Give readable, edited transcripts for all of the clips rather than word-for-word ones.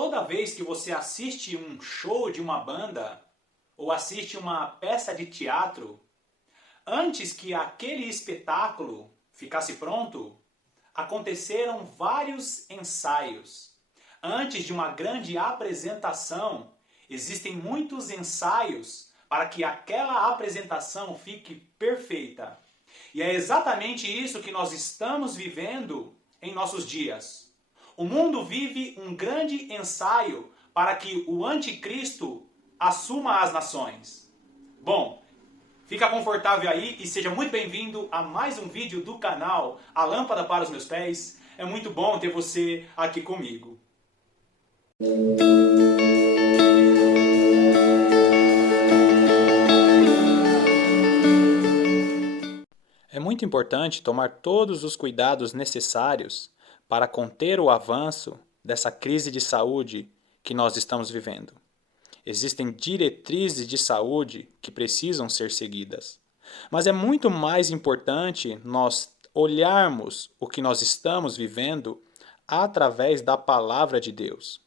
Toda vez que você assiste um show de uma banda ou assiste uma peça de teatro, antes que aquele espetáculo ficasse pronto, aconteceram vários ensaios. Antes de uma grande apresentação, existem muitos ensaios para que aquela apresentação fique perfeita. E é exatamente isso que nós estamos vivendo em nossos dias. O mundo vive um grande ensaio para que o anticristo assuma as nações. Bom, fica confortável aí e seja muito bem-vindo a mais um vídeo do canal A Lâmpada para os Meus Pés. É muito bom ter você aqui comigo. É muito importante tomar todos os cuidados necessários para conter o avanço dessa crise de saúde que nós estamos vivendo. Existem diretrizes de saúde que precisam ser seguidas. Mas é muito mais importante nós olharmos o que nós estamos vivendo através da palavra de Deus.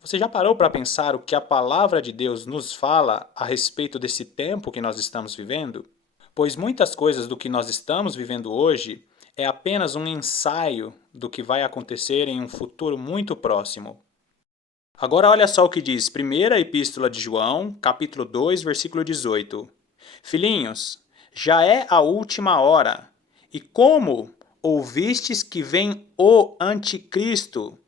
Você já parou para pensar o que a palavra de Deus nos fala a respeito desse tempo que nós estamos vivendo? Pois muitas coisas do que nós estamos vivendo hoje é apenas um ensaio do que vai acontecer em um futuro muito próximo. Agora olha só o que diz 1ª Epístola de João, capítulo 2, versículo 18. Filhinhos, já é a última hora, e como ouvistes que vem o anticristo,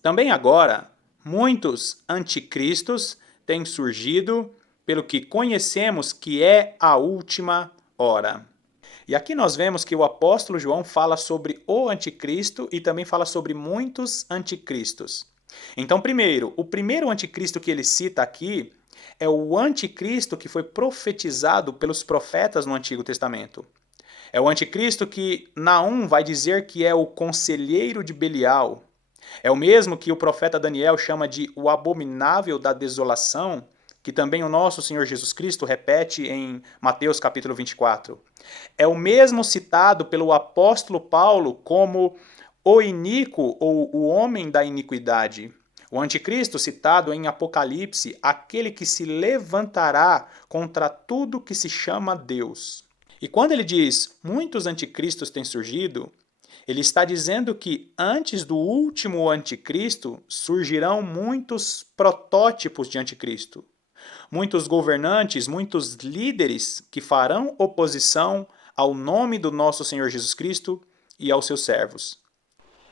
também agora muitos anticristos têm surgido, pelo que conhecemos que é a última hora. E aqui nós vemos que o apóstolo João fala sobre o anticristo e também fala sobre muitos anticristos. Então, o primeiro anticristo que ele cita aqui é o anticristo que foi profetizado pelos profetas no Antigo Testamento. É o anticristo que Naum vai dizer que é o conselheiro de Belial. É o mesmo que o profeta Daniel chama de o abominável da desolação, que também o nosso Senhor Jesus Cristo repete em Mateus capítulo 24. É o mesmo citado pelo apóstolo Paulo como o iníquo ou o homem da iniquidade. O anticristo citado em Apocalipse, aquele que se levantará contra tudo que se chama Deus. E quando ele diz, muitos anticristos têm surgido, ele está dizendo que antes do último anticristo surgirão muitos protótipos de anticristo. Muitos governantes, muitos líderes que farão oposição ao nome do nosso Senhor Jesus Cristo e aos seus servos.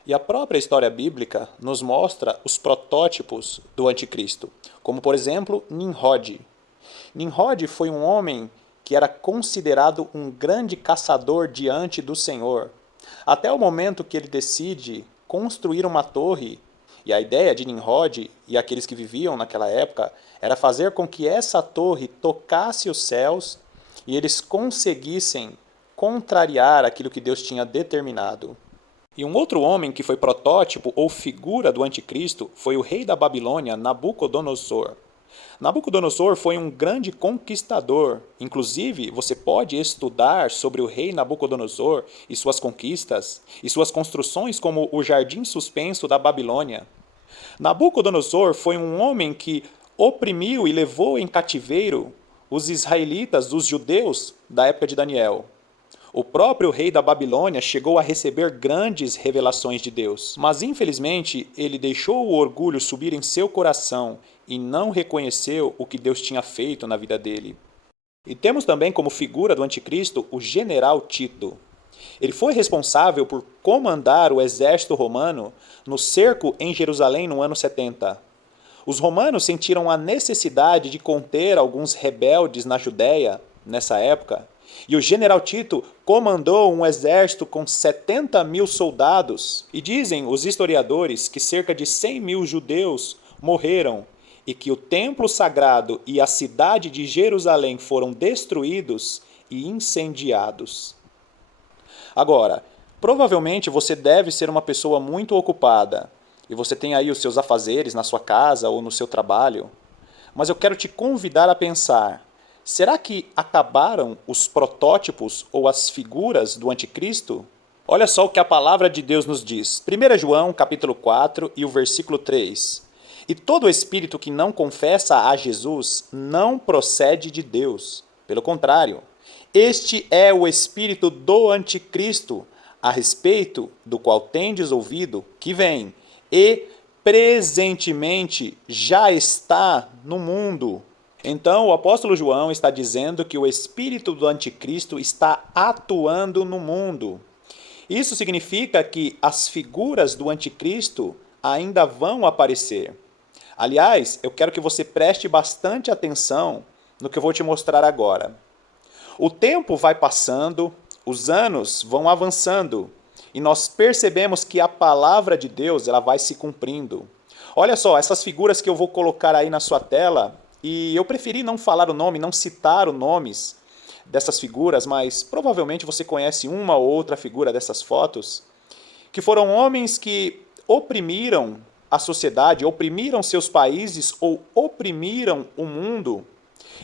E a própria história bíblica nos mostra os protótipos do anticristo, como por exemplo Nimrod. Nimrod foi um homem que era considerado um grande caçador diante do Senhor, até o momento que ele decide construir uma torre. E a ideia de Nimrod e aqueles que viviam naquela época era fazer com que essa torre tocasse os céus e eles conseguissem contrariar aquilo que Deus tinha determinado. E um outro homem que foi protótipo ou figura do anticristo foi o rei da Babilônia, Nabucodonosor. Nabucodonosor foi um grande conquistador. Inclusive, você pode estudar sobre o rei Nabucodonosor e suas conquistas e suas construções como o jardim suspenso da Babilônia. Nabucodonosor foi um homem que oprimiu e levou em cativeiro os israelitas, os judeus da época de Daniel. O próprio rei da Babilônia chegou a receber grandes revelações de Deus, mas infelizmente ele deixou o orgulho subir em seu coração e não reconheceu o que Deus tinha feito na vida dele. E temos também como figura do anticristo o general Tito. Ele foi responsável por comandar o exército romano no cerco em Jerusalém no ano 70. Os romanos sentiram a necessidade de conter alguns rebeldes na Judéia nessa época, e o general Tito comandou um exército com 70.000 soldados. E dizem os historiadores que cerca de 100.000 judeus morreram e que o templo sagrado e a cidade de Jerusalém foram destruídos e incendiados. Agora, provavelmente você deve ser uma pessoa muito ocupada e você tem aí os seus afazeres na sua casa ou no seu trabalho. Mas eu quero te convidar a pensar, será que acabaram os protótipos ou as figuras do anticristo? Olha só o que a palavra de Deus nos diz. 1 João capítulo 4 e o versículo 3. E todo espírito que não confessa a Jesus não procede de Deus. Pelo contrário, este é o espírito do anticristo, a respeito do qual tendes ouvido, que vem e presentemente já está no mundo. Então, o apóstolo João está dizendo que o espírito do anticristo está atuando no mundo. Isso significa que as figuras do anticristo ainda vão aparecer. Aliás, eu quero que você preste bastante atenção no que eu vou te mostrar agora. O tempo vai passando, os anos vão avançando e nós percebemos que a palavra de Deus ela vai se cumprindo. Olha só, essas figuras que eu vou colocar aí na sua tela, e eu preferi não falar o nome, não citar os nomes dessas figuras, mas provavelmente você conhece uma ou outra figura dessas fotos, que foram homens que oprimiram a sociedade, oprimiram seus países ou oprimiram o mundo,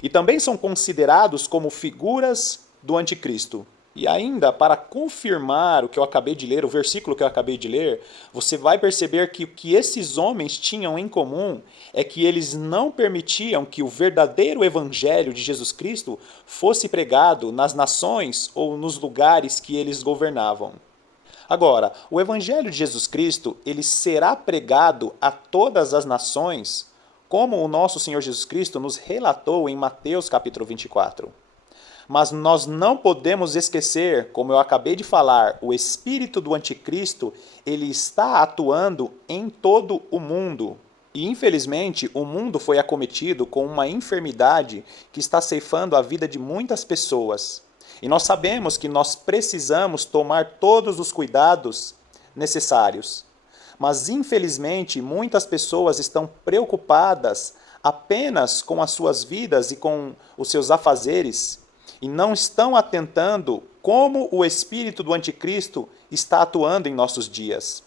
e também são considerados como figuras do anticristo. E ainda, para confirmar o que eu acabei de ler, o versículo que eu acabei de ler, você vai perceber que o que esses homens tinham em comum é que eles não permitiam que o verdadeiro evangelho de Jesus Cristo fosse pregado nas nações ou nos lugares que eles governavam. Agora, o evangelho de Jesus Cristo, ele será pregado a todas as nações, como o nosso Senhor Jesus Cristo nos relatou em Mateus capítulo 24. Mas nós não podemos esquecer, como eu acabei de falar, o espírito do anticristo, ele está atuando em todo o mundo. E infelizmente, o mundo foi acometido com uma enfermidade que está ceifando a vida de muitas pessoas. E nós sabemos que nós precisamos tomar todos os cuidados necessários. Mas infelizmente, muitas pessoas estão preocupadas apenas com as suas vidas e com os seus afazeres, e não estão atentando como o espírito do anticristo está atuando em nossos dias.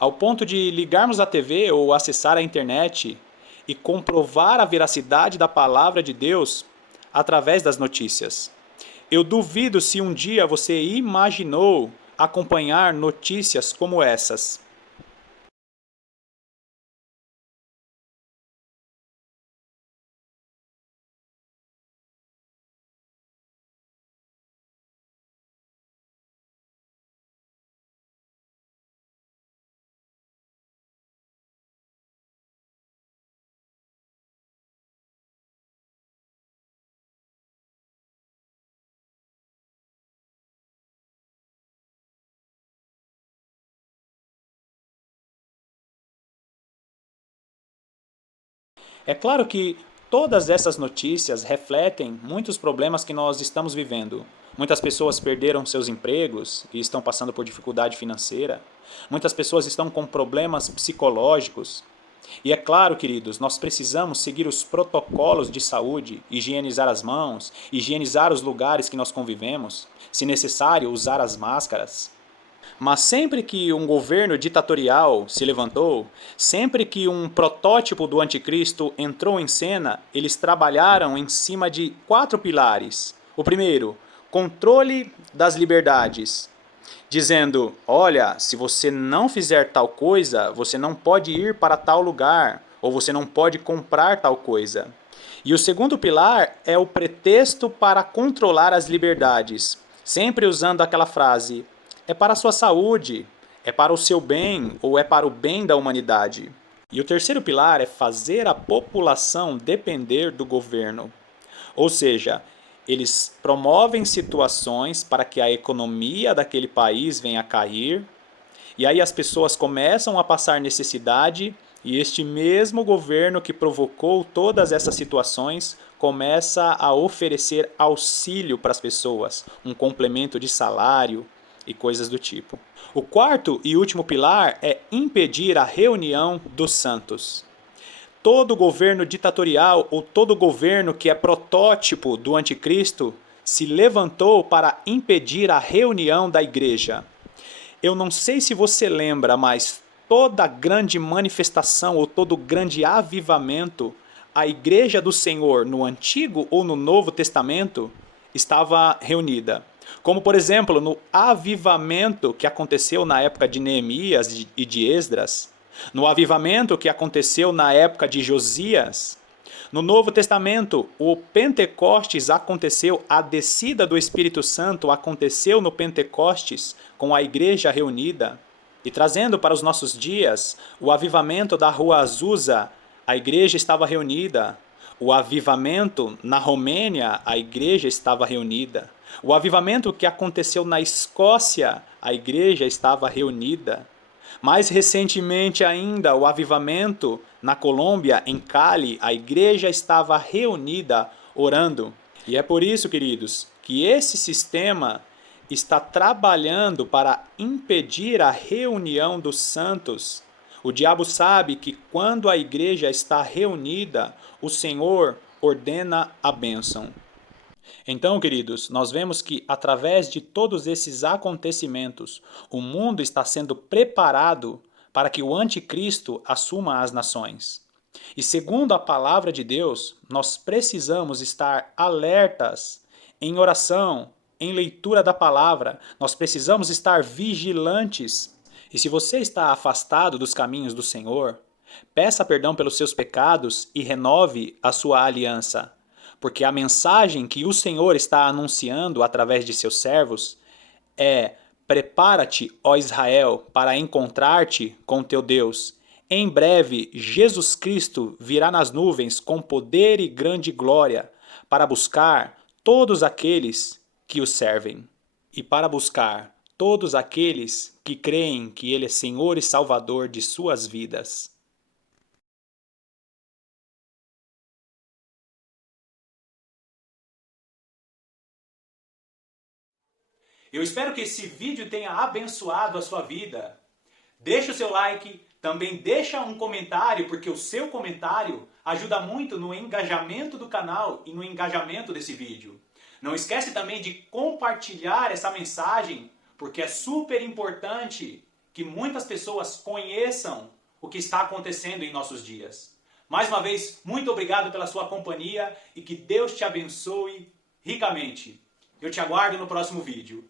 Ao ponto de ligarmos a TV ou acessar a internet e comprovar a veracidade da palavra de Deus através das notícias. Eu duvido se um dia você imaginou acompanhar notícias como essas. É claro que todas essas notícias refletem muitos problemas que nós estamos vivendo. Muitas pessoas perderam seus empregos e estão passando por dificuldade financeira. Muitas pessoas estão com problemas psicológicos. E é claro, queridos, nós precisamos seguir os protocolos de saúde, higienizar as mãos, higienizar os lugares que nós convivemos, se necessário, usar as máscaras. Mas sempre que um governo ditatorial se levantou, sempre que um protótipo do anticristo entrou em cena, eles trabalharam em cima de 4 pilares. O primeiro, controle das liberdades, dizendo, olha, se você não fizer tal coisa, você não pode ir para tal lugar, ou você não pode comprar tal coisa. E o segundo pilar é o pretexto para controlar as liberdades, sempre usando aquela frase, é para a sua saúde, é para o seu bem ou é para o bem da humanidade. E o terceiro pilar é fazer a população depender do governo. Ou seja, eles promovem situações para que a economia daquele país venha a cair, e aí as pessoas começam a passar necessidade, e este mesmo governo que provocou todas essas situações começa a oferecer auxílio para as pessoas, um complemento de salário, e coisas do tipo. O quarto e último pilar é impedir a reunião dos santos. Todo governo ditatorial ou todo governo que é protótipo do anticristo se levantou para impedir a reunião da igreja. Eu não sei se você lembra, mas toda grande manifestação ou todo grande avivamento, a igreja do Senhor no Antigo ou no Novo Testamento estava reunida. Como, por exemplo, no avivamento que aconteceu na época de Neemias e de Esdras, No avivamento que aconteceu na época de Josias, no Novo Testamento, o Pentecostes aconteceu, a descida do Espírito Santo aconteceu no Pentecostes, com a igreja reunida. E trazendo para os nossos dias, o avivamento da Rua Azusa, a igreja estava reunida. O avivamento na Romênia, a igreja estava reunida. O avivamento que aconteceu na Escócia, a igreja estava reunida. Mais recentemente ainda, o avivamento na Colômbia, em Cali, a igreja estava reunida orando. E é por isso, queridos, que esse sistema está trabalhando para impedir a reunião dos santos. O diabo sabe que quando a igreja está reunida, o Senhor ordena a bênção. Então, queridos, nós vemos que através de todos esses acontecimentos, o mundo está sendo preparado para que o anticristo assuma as nações. E segundo a palavra de Deus, nós precisamos estar alertas em oração, em leitura da palavra, nós precisamos estar vigilantes. E se você está afastado dos caminhos do Senhor, peça perdão pelos seus pecados e renove a sua aliança. Porque a mensagem que o Senhor está anunciando através de seus servos é: prepara-te, ó Israel, para encontrar-te com teu Deus. Em breve, Jesus Cristo virá nas nuvens com poder e grande glória para buscar todos aqueles que o servem e para buscar todos aqueles que creem que Ele é Senhor e Salvador de suas vidas. Eu espero que esse vídeo tenha abençoado a sua vida. Deixa o seu like, também deixa um comentário, porque o seu comentário ajuda muito no engajamento do canal e no engajamento desse vídeo. Não esquece também de compartilhar essa mensagem, porque é super importante que muitas pessoas conheçam o que está acontecendo em nossos dias. Mais uma vez, muito obrigado pela sua companhia e que Deus te abençoe ricamente. Eu te aguardo no próximo vídeo.